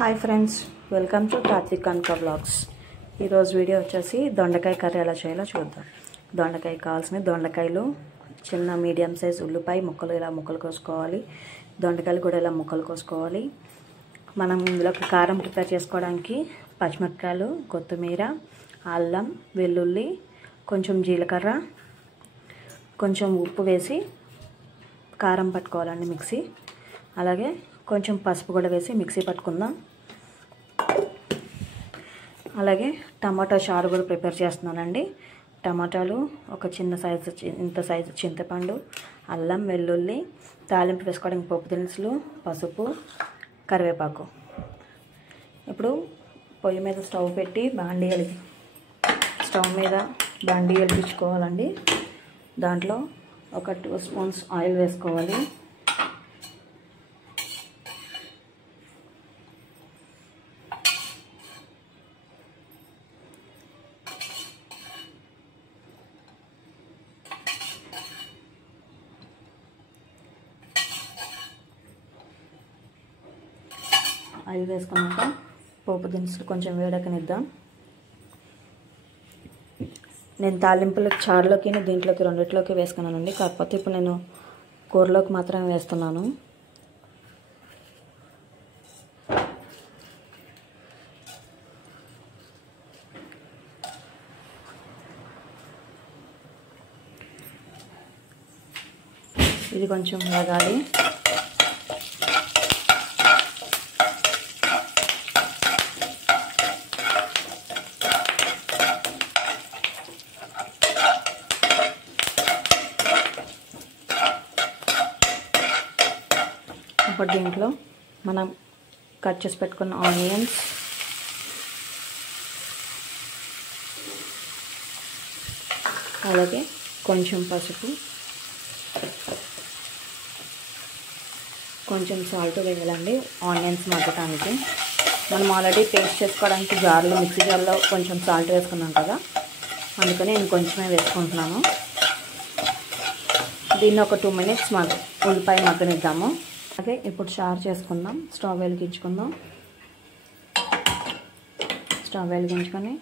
Hi friends, welcome to Karthik Kanaka blogs. ఈరోజు video వచ్చేసి దొండకాయ కర్రీ ఎలా చేయాలో చూద్దాం. దొండకాయ కావాల్సిన దొండకాయలు, చిన్న మీడియం సైజ్ ఉల్లిపాయ ముక్కలు ఇలా ముక్కలు కోసుకోవాలి. దొండకాయలు కూడా ఇలా ముక్కలు కోసుకోవాలి. మనం ఇందులోకి కారం ప్రిపేర్ చేసుకోవడానికి పచ్చిమిరపకాయలు, కొత్తిమీర, అల్లం, వెల్లుల్లి, కొంచెం జీలకర్ర, కొంచెం ఉప్పు వేసి కారం పట్టుకోవాలండి మిక్సీ. అలాగే కొంచెం పసుపు కూడా వేసి మిక్సీ పట్టుకుందాం. అలాగే టమాటా చారు కూడా ప్రిపేర్ చేస్తున్నానండి. టమాటాలు, ఒక చిన్న సైజు ఇంత సైజు చింతపండు, అల్లం, వెల్లుల్లి, తాలింపు వేసుకోవడానికి పోపు దినుసులు, పసుపు, కరివేపాకు. ఇప్పుడు పొయ్యి మీద స్టవ్ మీద బాండీ వెలిగించుకోవాలండి. దాంట్లో ఒక 2 స్పూన్స్ ఆయిల్ వేసుకోవాలి. ఆయిల్ వేసుకున్నాక పోపు దినుసులు కొంచెం వేడకనిద్దాం. నేను తాలింపులకు చారులోకి దీంట్లోకి రెండిట్లోకి వేసుకున్నానండి. కాకపోతే ఇప్పుడు నేను కూరలోకి మాత్రమే వేస్తున్నాను. ఇది కొంచెం వేగాలి. ఇప్పుడు దీంట్లో మనం కట్ చేసి పెట్టుకున్న ఆనియన్స్, అలాగే కొంచెం పసుపు, కొంచెం సాల్ట్ వేయాలండి ఆనియన్స్ మగ్గటానికి. మనం ఆల్రెడీ పేస్ట్ చేసుకోవడానికి మిక్సీ జార్లో కొంచెం సాల్ట్ వేసుకున్నాం కదా, అందుకని నేను కొంచెమే వేసుకుంటున్నాను. దీన్ని ఒక 2 మినిట్స్ ఉల్లిపాయ మగ్గనిద్దాము. అలాగే ఇప్పుడు చారు చేసుకుందాం. స్టవ్ వెలిగించుకుందాం. స్టవ్ వెలిగించుకొని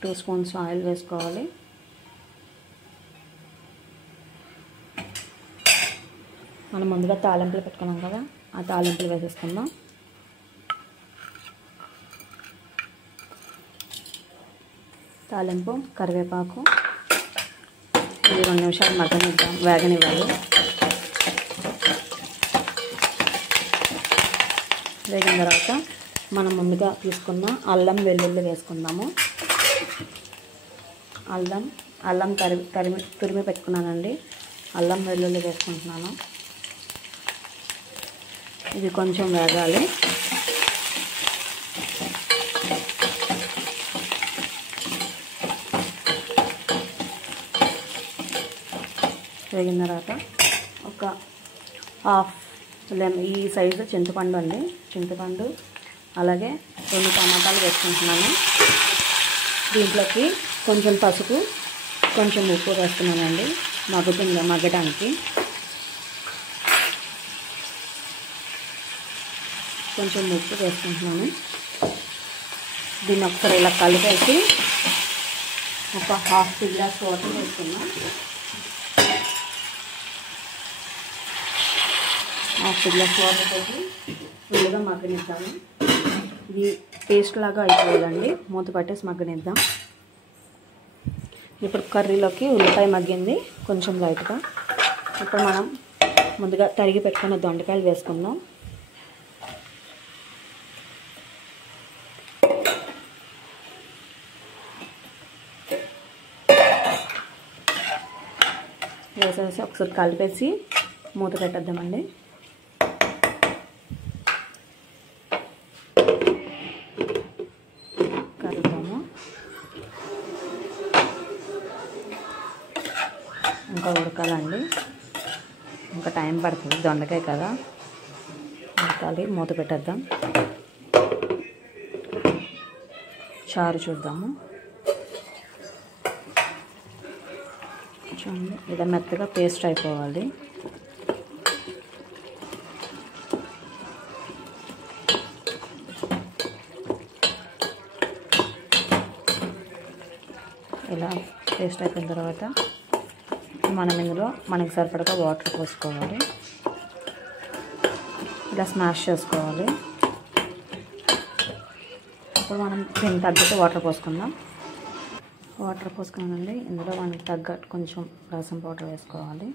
2 స్పూన్స్ ఆయిల్ వేసుకోవాలి. మనం ముందుగా తాలింపులు పెట్టుకున్నాం కదా, ఆ తాలింపులు వేసేసుకుందాం. తాలింపు, కరివేపాకు, ఇది 2 నిమిషాలు వేగనివ్వాలి. వేగిన తర్వాత మనం ముందుగా తీసుకున్న అల్లం, వెల్లుల్లి వేసుకుందాము. అల్లం తురిమి పెట్టుకున్నానండి. అల్లం, వెల్లుల్లి వేసుకుంటున్నాను. ఇది కొంచెం వేగాలి. వేగిన తర్వాత ఒక హాఫ్ ఈ సైజు చింతపండు అండి, చింతపండు, అలాగే 2 టమాటాలు వేసుకుంటున్నాను. దీంట్లోకి కొంచెం పసుపు, కొంచెం ఉప్పు వేస్తున్నానండి మగ్గడానికి. కొంచెం ఉప్పు వేసుకుంటున్నాను. దీన్ని ఒకసారి ఇలా కలిపేసి ఒక హాఫ్ గ్లాస్ వాటర్ వేసుకున్నాను. హాఫ్ గ్లాస్ వాటర్ వేసి ఫుల్గా మగ్గనిద్దాము. ఇది పేస్ట్ లాగా అయిపోయిందండి. మూత పట్టేసి మగ్గనిద్దాం. ఇప్పుడు కర్రీలోకి ఉల్లిపాయ మగ్గింది కొంచెం లైట్గా. ఇప్పుడు మనం ముందుగా తరిగి పెట్టుకున్న దొండకాయలు వేసుకుందాం. వేసేసి ఒకసారి కలిపేసి మూత పెట్టేద్దామండి. కలుపుతాము. ఇంకా ఉడకాలండి, ఇంకా టైం పడుతుంది, దొండకాయ కదా, ఉడకాలి. మూత పెట్టేద్దాం. చారు చూద్దాము. ఇలా మెత్తగా పేస్ట్ అయిపోవాలి. ఇలా పేస్ట్ అయిపోయిన తర్వాత మనం ఇందులో మనకి సరిపడగా వాటర్ పోసుకోవాలి. ఇలా స్మాష్ చేసుకోవాలి. ఇప్పుడు మనం దీనికి తగ్గట్టు వాటర్ పోసుకుందాం. వాటర్ పోసుకున్నానండి. ఇందులో మనకి తగ్గట్టు కొంచెం రసం పౌడర్ వేసుకోవాలి.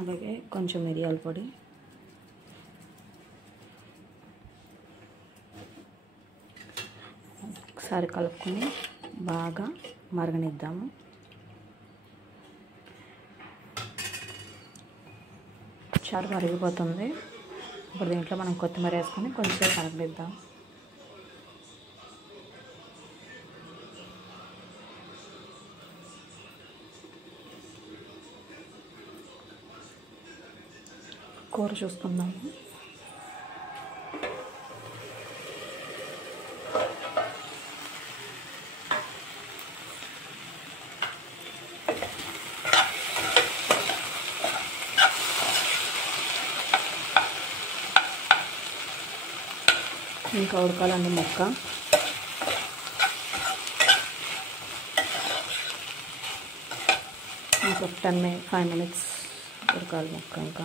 అలాగే కొంచెం మిరియాల పొడి, ఒకసారి కలుపుకొని బాగా మరగనిద్దాము. చారు మరిగిపోతుంది. ఇప్పుడు దీంట్లో మనం కొత్తిమీర వేసుకొని కొంచెం కలపనిద్దాం. కూర చూసుకుందాము. ఇంకా ఉడకాలండి ముక్క. ఇంకా 5 minutes ఉడకాలి ముక్క. ఇంకా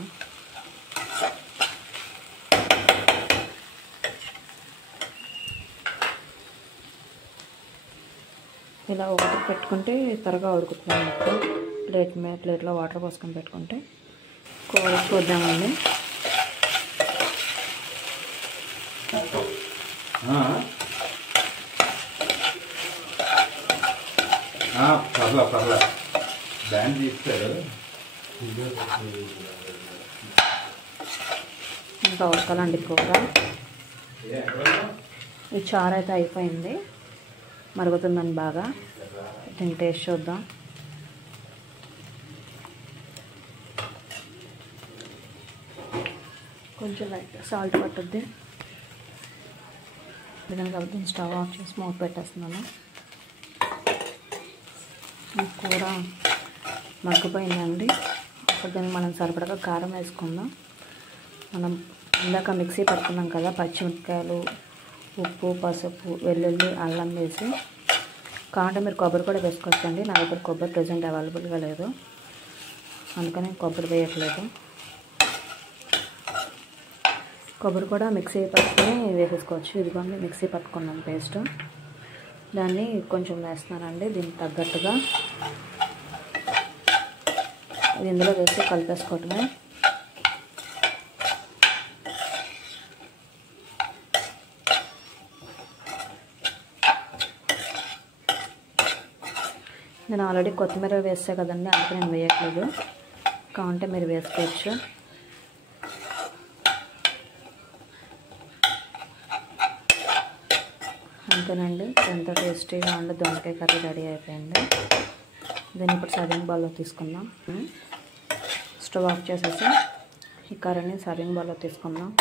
ఇలా ఒకటి పెట్టుకుంటే త్వరగా ఉడుకుతుంది ముక్క. ప్లేట్లో వాటర్ పోసుకొని పెట్టుకుంటే కూర చూద్దామండి. పర్లా బ్యాండ్ తీస్తారు. ఇంకా ఉడకాలండి కూర. ఈ చారు అయితే అయిపోయింది, మరుగుతుందని బాగా. దీన్ని టేస్ట్ చూద్దాం. కొంచెం లైట్ సాల్ట్ పట్టుద్ది. కాబట్టి స్టవ్ ఆఫ్ చేసి మూత పెట్టేస్తున్నాను. కూర మగ్గిపోయిందండి. ఇప్పుడు దీన్ని మనం సరిపడగా కారం వేసుకుందాం. మనం ఇందాక మిక్సీ పట్టుకున్నాం కదా, పచ్చిమిరపకాయలు, ఉప్పు, పసుపు, వెల్లుల్లి, అల్లం వేసి. కాంటే మీరు కొబ్బరి కూడా వేసుకోవచ్చండి. నా దగ్గర కొబ్బరి ప్రెజెంట్ అవైలబుల్గా లేదు, అందుకని కొబ్బరి వేయట్లేదు. కొబ్బరి కూడా మిక్సీ పట్టుకొని వేసేసుకోవచ్చు. ఇదిగోండి మిక్సీ పట్టుకున్నాం పేస్ట్, దాన్ని కొంచెం వేస్తున్నానండి. దీనికి తగ్గట్టుగా ఇది ఇందులో వేసి కలిపేసుకోవటమే. నేను ఆల్రెడీ కొత్తిమీర వేసా కదండి, అందుకే నేను వేయట్లేదు. కావాలంటే మీరు వేసుకోవచ్చు. అంతేనండి, ఎంతో టేస్టీగా ఉండే దొండకాయ కర్రీ రెడీ అయిపోయింది. దీన్ని ఇప్పుడు సర్వింగ్ బౌల్లో తీసుకుందాం. స్టవ్ ఆఫ్ చేసేసి ఈ కర్రీని సర్వింగ్ బౌల్లో తీసుకుందాం.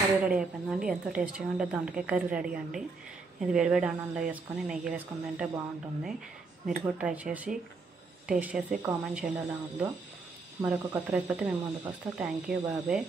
కర్రీ రెడీ అయిపోయిందండి. ఎంతో టేస్టీగా ఉండే దొండకాయ కర్రీ రెడీ అండి. ఇది వేడివేడి అన్నంలో వేసుకొని నెయ్యి వేసుకొని తింటే బాగుంటుంది. మీరు కూడా ట్రై చేసి టేస్ట్ చేసి కామెంట్ చేయండి ఎలా ఉందో. మరొక కొత్త రెసిపీతో మేము ముందుకు వస్తాం. Thank you, bye.